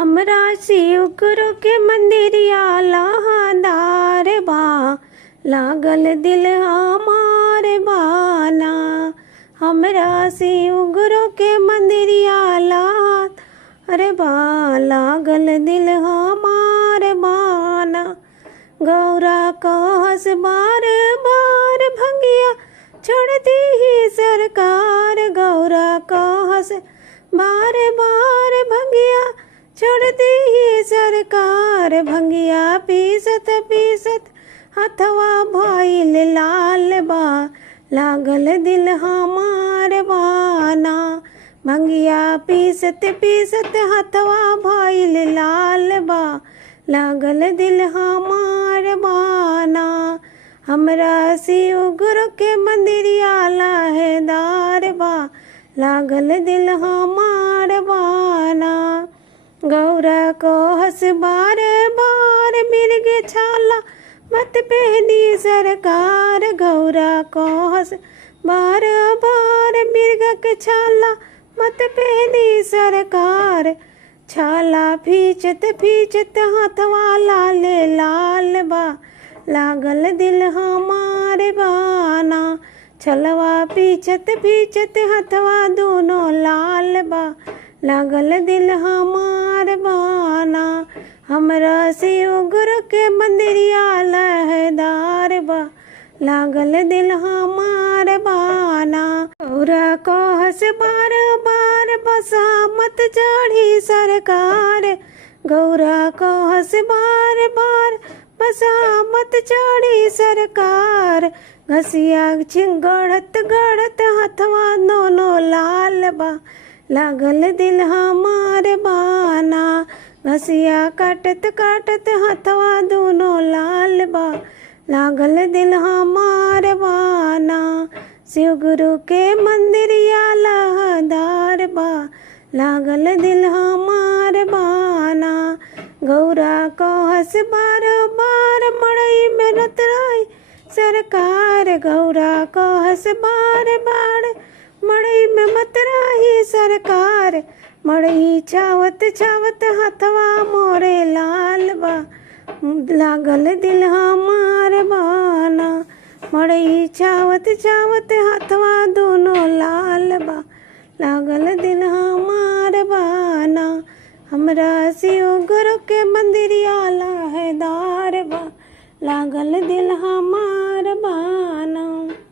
हमरा शिव गुरु के मंदिरिया लहदार बा, लागल दिल हमार बाना। हमरा शिव गुरु के मंदिरिया लहदार बा, लागल दिल हमार बाना। गौरा कहस बार बार भंगिया छोड़ती ही सरकार, गौरा कहस बार बार भंगिया छोड़ती ही सरकार। भंगिया पीसत पीसत हथवा भइल लाल बा, लागल दिल हमार बाना। भंगिया पीसत पीसत हथवा भइल लाल बा, लागल दिल हमार बाना। हमरा शिव गुरु के मंदिरिया लहदार बा, लागल दिल हमार बाना। गौरा कहस बार बार मिर्ग छाला मत पहनी सरकार, गौरा कहस बार बार मिर्ग के छाला मत पहनी सरकार। छाला फीचत फीचत हथवा लाल लाल बा, लागल दिल हमार बाना। छलवा पीछत पीछत हथवा दोनों लाल बा, लागल दिल हमार बाना। हमरा शिव गुरु के मंदिरिया लहदार बा, लागल दिल हमार बाना। गौरा कहस बार बार बसा मत चढ़ी सरकार, गौरा कहस बार बार बसा मत चढ़ी सरकार। घसिया गढ़त गढ़त हथवा दोनों लाल बा, लागल दिल हमार बाना। घसिया काटत काटत हथवा दोनों लाल बा, लागल दिल हमार बाना। शिव गुरु के मंदिरिया लहदार बा, लागल दिल हमार बाना। गौरा कहस बार बार मड़ई में रत रही सरकार, गौरा कहस बार बार मड़ई में मत रही सरकार। मड़ई छावत छावत हथवा मोरे लाल बा, लागल दिल हमार बाना। मड़ई छावत छावत हथवा दोनों लाल बा, लागल दिल हमार बाना। हमरा शिव गुरु के मंदिरिया लहदार बा, लागल दिल हमार